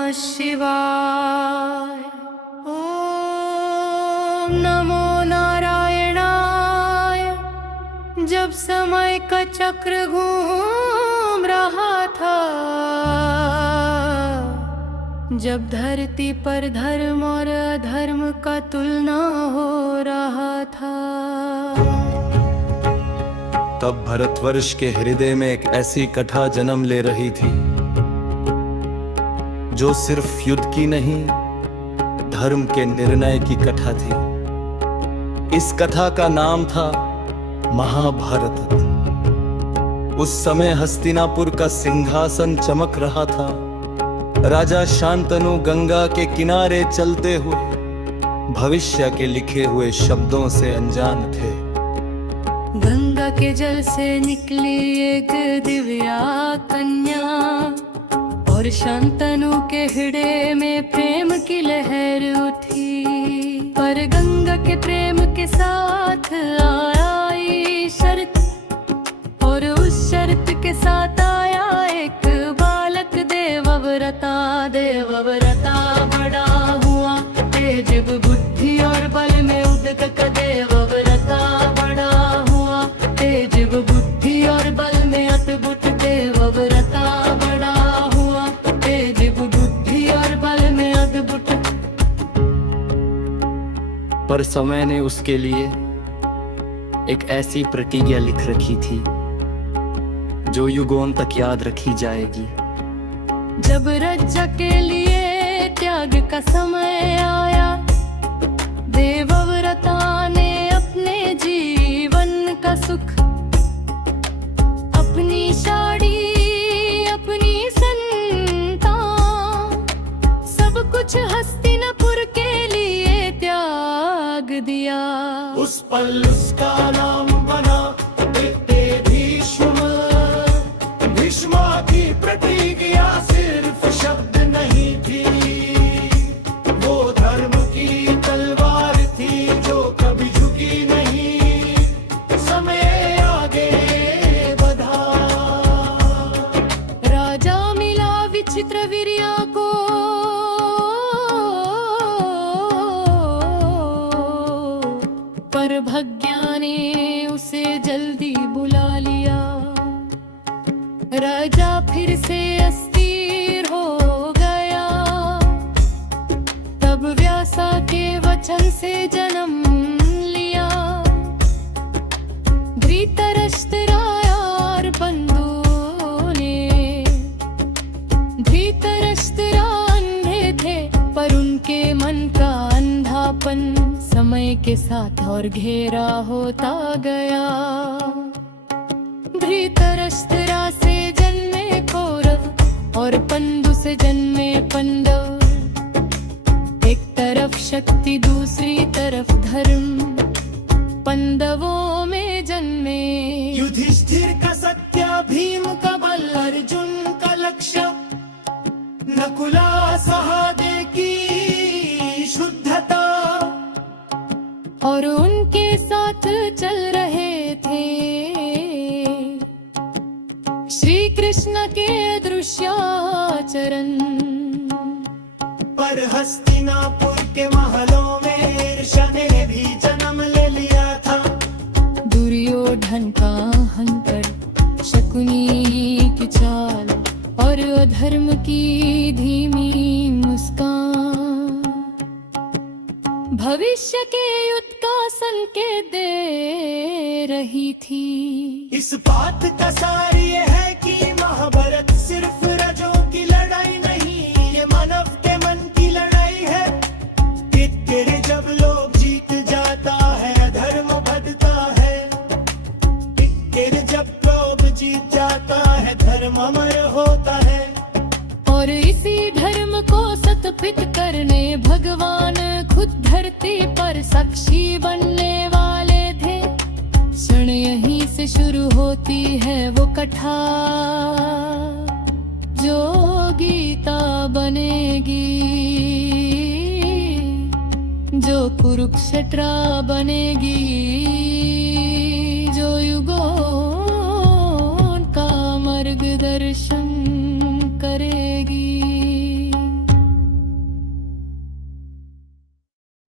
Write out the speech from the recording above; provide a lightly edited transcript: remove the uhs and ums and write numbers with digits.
नमः शिवाय। ओम नमो नारायणाय। जब समय का चक्र घूम रहा था, जब धरती पर धर्म और अधर्म का तुलना हो रहा था, तब भारतवर्ष के हृदय में एक ऐसी कथा जन्म ले रही थी जो सिर्फ युद्ध की नहीं, धर्म के निर्णय की कथा थी। इस कथा का नाम था महाभारत। उस समय हस्तिनापुर का सिंहासन चमक रहा था। राजा शांतनु गंगा के किनारे चलते हुए भविष्य के लिखे हुए शब्दों से अनजान थे। गंगा के जल से निकली एक दिव्या कन्या, और शांतनु के हृदय में प्रेम की लहर उठी। पर गंगा के प्रेम के साथ आई शर्त, और उस शर्त के साथ आया एक बालक देवव्रता। देवव्रता बड़ा हुआ तेज बुद्धि और बल में उद्गत। देवव्रता बड़ा हुआ तेज बुद्धि और बल में अद्भुत। देवव्रता बड़ा हुआ तेज बुद्धि और बल में अद्भुत। पर समय ने उसके लिए एक ऐसी प्रतिज्ञा लिख रखी थी जो युगों तक याद रखी जाएगी। जब रज्जा के लिए त्याग का समय आया, देवव्रता ने अपने जीवन का सुख, अपनी साड़ी, अपनी संतान, सब कुछ हस्तिनापुर के लिए त्याग दिया। उस पल उसका नाम बना भीष्म। भीष्म की प्रतिज्ञा सिर्फ शब्द नहीं थी, वो धर्म की तलवार थी जो कभी झुकी नहीं। समय आगे बढ़ा, राजा मिला विचित्र वीर्या को, पर भाग्य ने उसे जल्दी बुला लिया। राजा फिर से अस्थिर हो गया। तब व्यासा के वचन से जन्म लिया धृतराष्ट्र और बंधुओं ने। धृतराष्ट्र अंधे थे, पर उनके मन का अंधापन समय के साथ और घेरा होता गया। धृतराष्ट्र से जन्मे कौरव और पंडु से जन्मे पांडव। एक तरफ शक्ति दूसरी तरफ धर्म, पांडवों में जन्मे युधिष्ठिर का सत्य, भीम का बल, अर्जुन का लक्ष्य, नकुला सहदेव की शुद्धता, और उनके साथ चल रहे थे श्री कृष्ण के दृश्याचरण। पर हस्तिनापुर के महलों में ईर्ष्या ने भी जन्म ले लिया था। दुर्योधन का अहंकार, शकुनी की चाल, और अधर्म की धीमी मुस्कान भविष्य के युद्ध का संकेत दे रही थी। इस बात का सार ये है कि महाभारत सिर्फ रजों की लड़ाई नहीं, ये मानव के मन की लड़ाई है। तेरे जब लोग जीत जाता है, धर्म बढ़ता है। तेरे जब लोग जीत जाता है, धर्म अमर होता है। और इसी धर्म को सत्पित करने भगवान खुद धरती पर साक्षी बनने वाले थे। क्षण यहीं से शुरू होती है वो कथा, जो गीता बनेगी, जो कुरुक्षेत्र बनेगी, जो युगों का मार्गदर्शन करे।